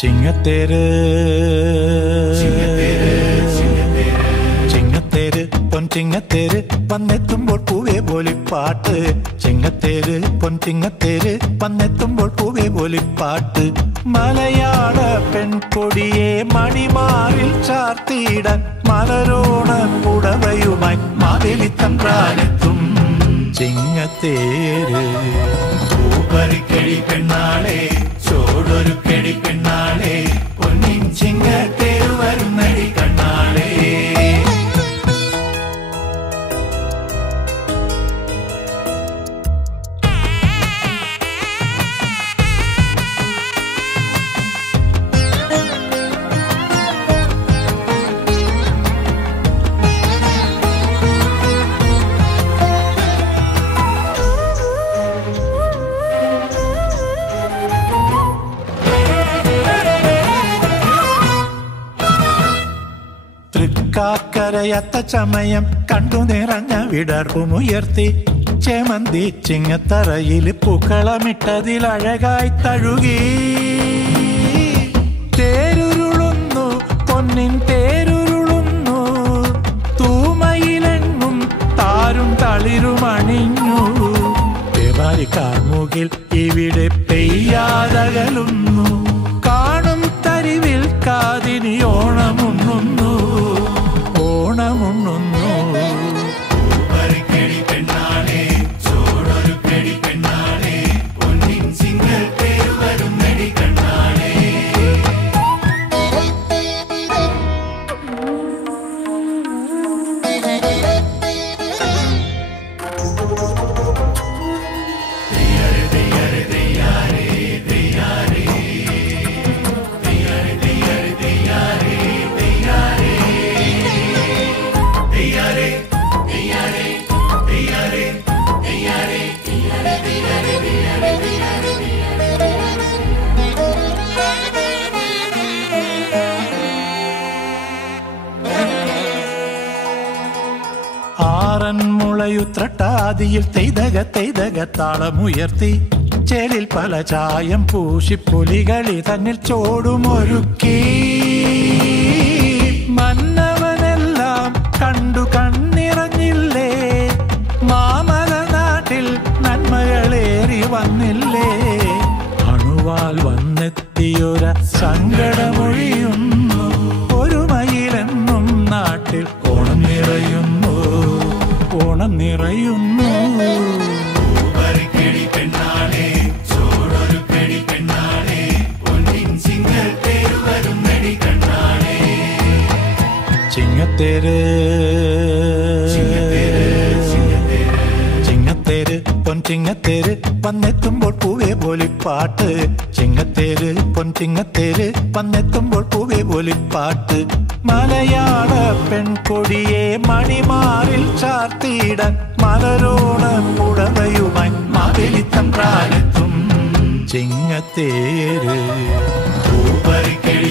ചിങ്ങത്തേര് ചിങ്ങത്തേര് പൊൻചിങ്ങത്തേര് വന്നെത്തുമ്പോൾ പൂവേ പോലിപ്പാട്ട്. ചിങ്ങത്തേര് പൊൻചിങ്ങത്തേര് വന്നെത്തുമ്പോൾ പൂവേ പോലിപ്പാട്ട്. മലയാള പെൺകൊടിയെ മണിമാറിൽ ചാർത്തിയിടാൻ മലരോണ പുടവയുമായി മാവേലിത്തമ്പ്രാനെത്തും. ചിങ്ങത്തേര് പൂപ്പറിക്കടി പെണ്ണാളെ ചോടൊരു കെടി പെണ്ണാളെ പൊന്നിൻ ചിങ്ങത്തേര് വരുന്നടി കണ്ണാളെ. തൃക്കാക്കരയത്ത ചമയം കണ്ടു നിറഞ്ഞ വിടർപ്പുമുയർത്തി ചേമന്തി ചിങ്ങത്തറയിൽ പൂക്കളമിട്ടതിലഴകായി തഴുകി. തേരുരുളുന്നു പൊന്നിൻ തേരുരുളുന്നു തൂമയിലെങ്ങും താരും തളിരുമണിഞ്ഞു. തേവാരി കാർമുകിൽ ഇവിടെ പെയ്യാതകലുന്നു. കാണും തരിവിൽ കാതിനി ഓണമുണ്ണുന്നു ഓണമുണ്ണുന്നു. പൂപ്പറിക്കടി പെണ്ണാളെ ചോടൊരു കെടി പെണ്ണാളെ പൊന്നിൻ ചിങ്ങത്തേര് വരുന്നടി കണ്ണാളെ. ആറന്മുളയുത്രട്ടാതിയിൽ തെയ്തക തെയ്തക താളമുയർത്തി ചേലിൽ പല ചായം പൂശി പുലികളി തന്നിൽ ചോടുമൊരുക്കി. മന്നവനെല്ലാം കണ്ടു കണ്ണിറഞ്ഞില്ലേ, മാമല നാട്ടിൽ നന്മകളേറി വന്നില്ലേ. അണുവാൽ വന്നെത്തിയൊര സങ്കടമൊഴിയുന്നു, ഒരു മയിലെന്നും നാട്ടിൽ ഓണം നിറയുന്നു ഓണം നിറയുന്നു. പൂപ്പറിക്കടി പെണ്ണാളെ ചോടൊരു കെടി പെണ്ണാളെ പൊന്നിൻ ചിങ്ങത്തേര് വരുന്നടി കണ്ണാളെ. ചിങ്ങത്തേര് ചിങ്ങത്തേര് പൊൻചിങ്ങത്തേര് വന്നെത്തുമ്പോൾ പൂവേ പോലിപ്പാട്ട്. ചിങ്ങത്തേര് പൊൻചിങ്ങത്തേര് വന്നെത്തുമ്പോൾ പൂവേ പോലിപ്പാട്ട്. മലയാള പെൺകൊടിയെ മണിമാറിൽ ചാർത്തിയിടാൻ മലരോണ പുടവയുമായി മാവേലിത്തമ്പ്രാനെത്തും. ചിങ്ങത്തേര് പൂപ്പറിക്കടി